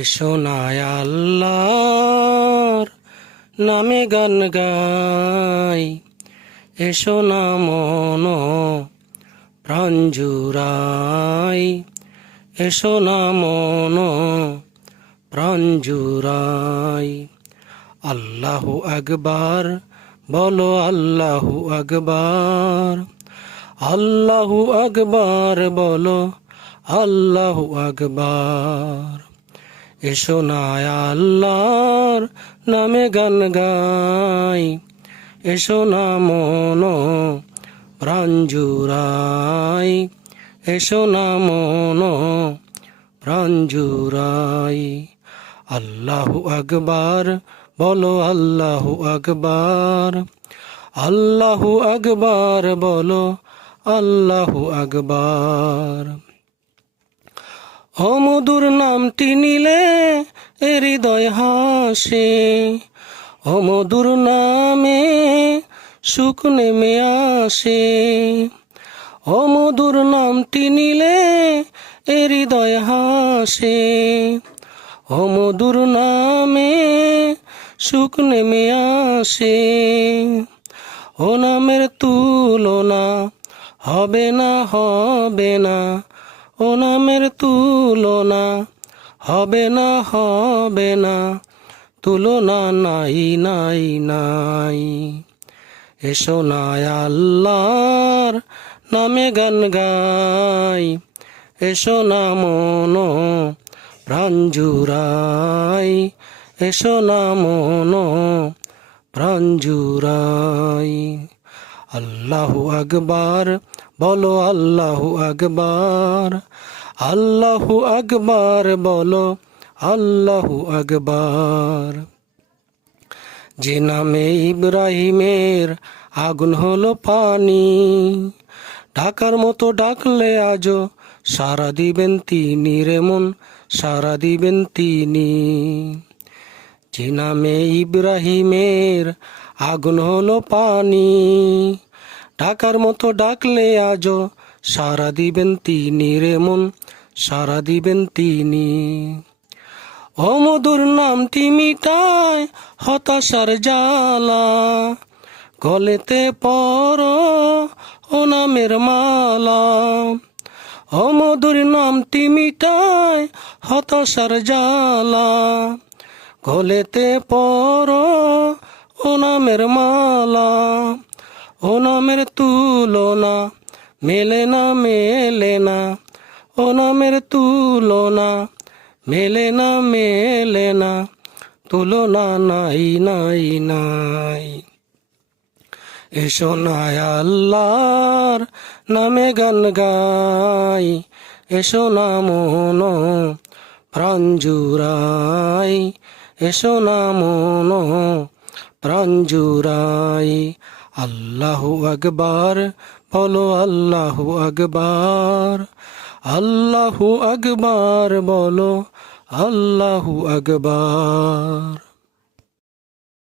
এসো না আল্লাহর নামে গান গাই, এসো না মন প্রাণ জুড়াই, এসো না মন প্রাণ জুড়াই। আল্লাহু আকবার বলো, আল্লাহু আকবার, আল্লাহু আকবার বলো, আল্লাহু আকবার। এসো না আল্লাহর নামে গান গাই, এসো না মন প্রাণ জুড়াই, এসো না মন প্রাণ জুড়াই। আল্লাহু আকবার বলো, আল্লাহু আকবার, আল্লাহু আকবার বলো, আল্লাহু আকবার। অমধুর নামটি নিলে হৃদয় হাসে, অমধুর নামে সুখ নেমে আসে। অমধুর নামটি নিলে হৃদয় হাসে, অমধুর নামে সুখ নেমে আসে। ও নামের তুলনা হবে না, হবে না, ও নামের তুলনা হবে না, হবে না, তুলনা নাই নাই নাই। এসো না আল্লাহর নামে গান গাই, এসো না মন প্রাণ জুড়াই, এসো না মন প্রাণ জুড়াই। আল্লাহু আকবার বলো, আল্লাহু আকবার, আল্লাহু আকবার বলো, আল্লাহু আকবার। যে নামে ইব্রাহিমের আগুন হলো পানি, ডাকার মতো ডাকলে আজও সারা দিবেন তিনি রে মন, সারা দিবেন তিনি। যে নামে ইব্রাহিমের আগুন হলো পানি, ডাকার মতো ডাকলে আজও সারা দিবেন তিনি রে মন, সারা দিবেন তিনি। অমধুর নামটি মিটায় হতাশার জ্বালা, গলেতে পরো ও নামের মালা। অমধুর নামটি মিটায় হতাশার জ্বালা, গলেতে পরো ও নামের মালা। ও নামের তুলনা মেলে না, মেলে না, ও নামের তুলনা মেলে না, মেলে না, তুলনা নাই নাই নাই। এসো না আল্লাহর নামে গান গাই, এসো না মন প্রাণ জুড়াই, এসো না মন প্রাণ জুড়াই। আল্লাহু আকবার বলো, আল্লাহু আকবার, আল্লাহু আকবার বলো, আল্লাহু আকবার।